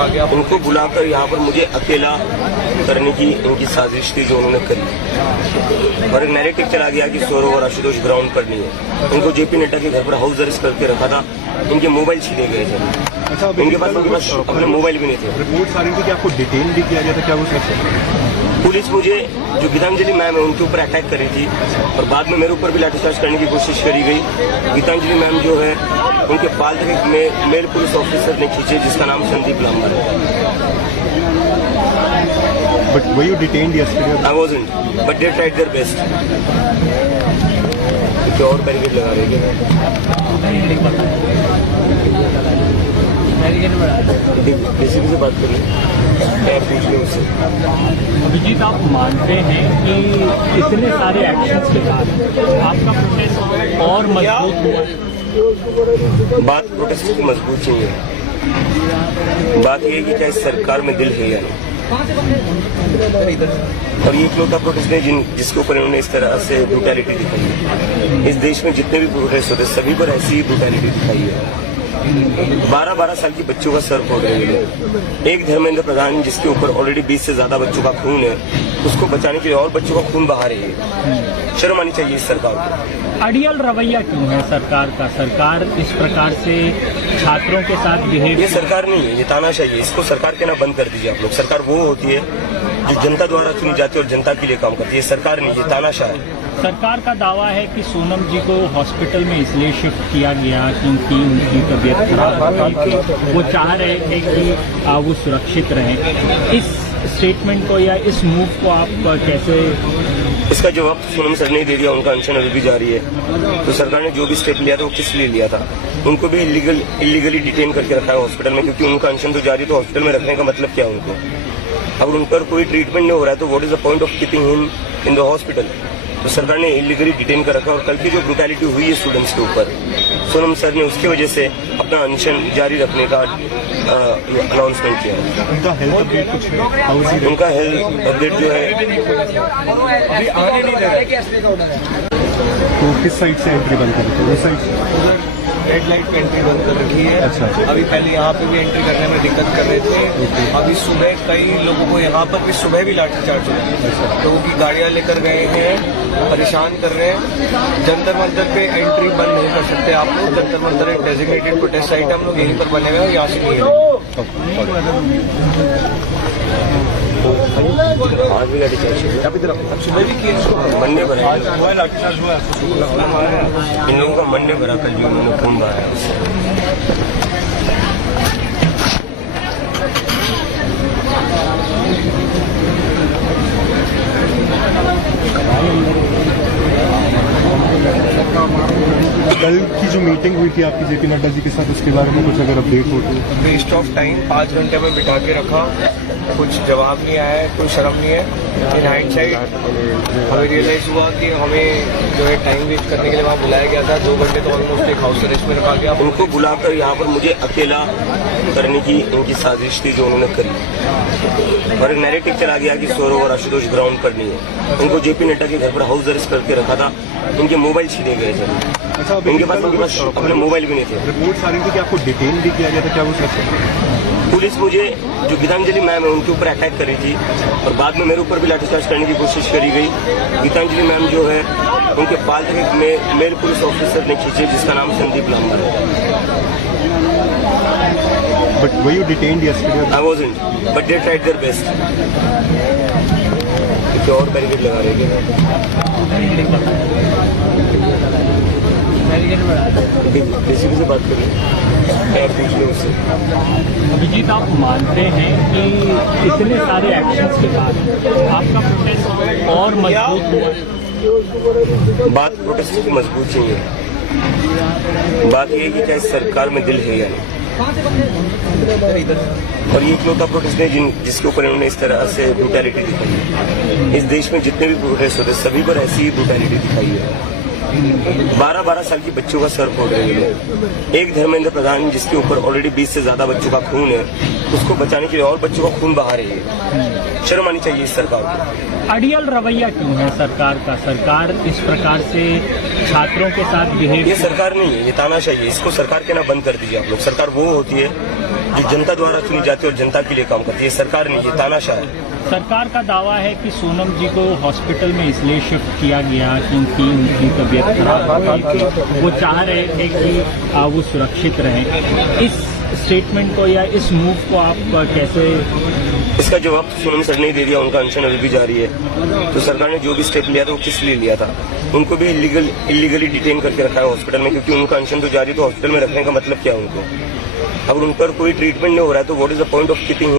कहा गया। उनको बुलाकर यहाँ पर मुझे अकेला करने की इनकी साजिश थी जो उन्होंने करी, और एक नैरेटिव चला गया कि सौरव और आशुतोष ग्राउंड पर नहीं है। इनको जेपी नड्डा के घर पर हाउस अरेस्ट करके रखा था, इनके मोबाइल छीने गए थे। अच्छा, उनके पास अपने मोबाइल भी नहीं थे। रिपोर्ट आ रही थी कि आपको डिटेन भी किया गया था, क्या वो सच है? पुलिस मुझे जो गीतांजलि मैम है उनके ऊपर अटैक करी थी, और बाद में मेरे ऊपर भी लाठीचार्ज करने की कोशिश करी गई। गीतांजलि मैम जो है उनके बाल तक मेल पुलिस ऑफिसर ने खींचे जिसका नाम संदीप लांबर है। But were you detained yesterday? I wasn't, but they tried their best. कुछ और बैरिकेड लगा रहे थे। किसी से बात करिए, क्या पूछ रहे उससे। अभिजीत, आप मानते हैं कि इतने सारे एक्शंस के बाद आपका प्रोटेस्ट और मजबूत हुआ? बात प्रोटेस्ट की मजबूत चाहिए, बात यह है कि क्या इस सरकार में दिल है या नहीं। और ये इकलौता प्रोटेस्ट है जिसके ऊपर इन्होंने इस तरह से ब्रूटैलिटी दिखाई है। इस देश में जितने भी प्रोटेस्ट होते सभी पर ऐसी ही ब्रूटैलिटी दिखाई है। 12-12 साल की बच्चों का सर फोड़ रहे हैं। एक धर्मेंद्र प्रधान जिसके ऊपर ऑलरेडी 20 से ज्यादा बच्चों का खून है, उसको बचाने के लिए और बच्चों का खून बहा रही है। शर्म आनी चाहिए इस सरकार को। अड़ियल रवैया क्यों है सरकार का? सरकार इस प्रकार से छात्रों के साथ बिहेव, ये सरकार नहीं है, ये तानाशाही है। इसको सरकार कहना बंद कर दीजिए आप लोग। सरकार वो होती है जो जनता द्वारा चुनी जाती है और जनता के लिए काम करती है। सरकार नहीं, ये तानाशाह है। सरकार का दावा है कि सोनम जी को हॉस्पिटल में इसलिए शिफ्ट किया गया क्योंकि उनकी तबीयत खराब हो गई थी, वो चाह रहे थे कि वो सुरक्षित रहें। इस स्टेटमेंट को या इस मूव को आप कैसे? इसका जवाब सोनम सर ने दे दिया। उनका अनशन अभी भी जारी है। तो सरकार ने जो भी स्टेप लिया था वो किस लिए लिया था? उनको भी इलीगली डिटेन करके रखा है हॉस्पिटल में, क्योंकि उनका अनशन तो जारी। तो हॉस्पिटल में रखने का मतलब क्या है उनको? अगर उन पर कोई ट्रीटमेंट नहीं हो रहा है तो what is the point of keeping him in the hospital? तो सरकार ने इलीगली डिटेन कर रखा। और कल की जो ब्रूटैलिटी हुई है स्टूडेंट्स के ऊपर, सोनम सर ने उसकी वजह से अपना अनशन जारी रखने का अनाउंसमेंट किया। उनका हेल्थ अपडेट कुछ है? उनका हेल्थ अपडेट जो है तो किस साइड से एंट्री बंद कर रही है? उस साइड रेड लाइट पे एंट्री बंद कर रखी है। अच्छा। अभी पहले यहाँ पे भी एंट्री करने में दिक्कत कर रहे थे। अभी सुबह कई लोगों को यहाँ पर भी सुबह भी लाठीचार्ज हुआ। लोगों की गाड़ियाँ लेकर गए हैं, परेशान कर रहे हैं। जंतर मंतर पे एंट्री बंद नहीं कर सकते आप लोग। जंतर मंतर एक डेजिग्नेटेड प्रोटेस्ट साइट, हम लोग यहीं पर बने हुए हैं, यहाँ से नहीं आज भी लाठीचार्ज सुबह भी किए। मंडे भरा, इन लोगों का मंडे भरा कल भी उन्होंने खून बहाया उससे। कल की जो मीटिंग हुई थी आपकी जेपी नड्डा जी के साथ, उसके बारे में कुछ अगर अपडेट हो तो? वेस्ट ऑफ टाइम, 5 घंटे में बिठा के रखा, कुछ जवाब नहीं आया है, कोई शर्म नहीं है। इन हाइंडसाइट हमें रियलाइज हुआ कि हमें जो है टाइम वेस्ट करने के लिए वहाँ बुलाया गया था। 2 घंटे तो ऑलमोस्ट एक हाउस अरेस्ट में रखा गया। उनको बुलाकर यहाँ पर मुझे अकेला करने की इनकी साजिश थी जो उन्होंने करी, और एक नैरेटिव चला गया कि सौरव और आशुतोष ग्राउंड पर नहीं है। उनको जेपी नड्डा के घर पर हाउस अरेस्ट करके रखा था, इनके मोबाइल छीने गए थे। अच्छा, उनके पास अपने मोबाइल भी नहीं थे। रिपोर्ट आ रही थी कि आपको डिटेन भी किया गया था, क्या वो सच है? पुलिस मुझे जो गीतांजलि मैम है उनके ऊपर अटैक करी थी, और बाद में मेरे ऊपर भी लाठीचार्ज करने की कोशिश करी गई। गीतांजलि मैम जो है उनके बाल तक मेल पुलिस ऑफिसर ने खींचे जिसका नाम संदीप लांबर है। But were you detained yesterday? I wasn't, but they tried their best. कुछ और बैरिकेड लगा रहे थे। किसी से बात करिए, क्या पूछ रहे उससे। अभिजीत, आप मानते हैं कि इतने सारे एक्शंस के बाद आपका प्रोटेस्ट और मजबूत हुआ? बात प्रोटेस्ट की मजबूत चाहिए, बात यह है कि क्या इस सरकार में दिल है या नहीं। और ये इकलौता प्रोटेस्ट है जिसके ऊपर इन्होंने इस तरह से ब्रूटैलिटी दिखाई है। इस देश में जितने भी प्रोटेस्ट होते सभी पर ऐसी ही ब्रूटैलिटी दिखाई है। 12-12 साल की बच्चों का सर फोड़ रहे हैं। एक धर्मेंद्र प्रधान जिसके ऊपर ऑलरेडी 20 से ज्यादा बच्चों का खून है, उसको बचाने के लिए और बच्चों का खून बहा रही है। शर्म आनी चाहिए इस सरकार को। अड़ियल रवैया क्यों है सरकार का? सरकार इस प्रकार से छात्रों के साथ बिहेव, ये सरकार नहीं है, ये तानाशाही है। इसको सरकार कहना बंद कर दीजिए आप लोग। सरकार वो होती है जो जनता द्वारा चुनी जाती है और जनता के लिए काम करती है। सरकार नहीं, ये तानाशाह है। सरकार का दावा है कि सोनम जी को हॉस्पिटल में इसलिए शिफ्ट किया गया क्योंकि उनकी तबीयत खराब हो गई थी। वो चाह रहे थे कि वो सुरक्षित रहें। इस स्टेटमेंट को या इस मूव को आप कैसे? इसका जवाब सोनम सर नहीं दे दिया, उनका अनशन अभी भी जारी है। तो सरकार ने जो भी स्टेप लिया था वो किस लिए लिया था? उनको भी इलीगली डिटेन करके रखा है हॉस्पिटल में, क्योंकि उनका अनशन तो जारी, तो हॉस्पिटल में रखने का मतलब क्या है उनको? अगर उन पर कोई ट्रीटमेंट नहीं हो रहा है तो what is the point of keeping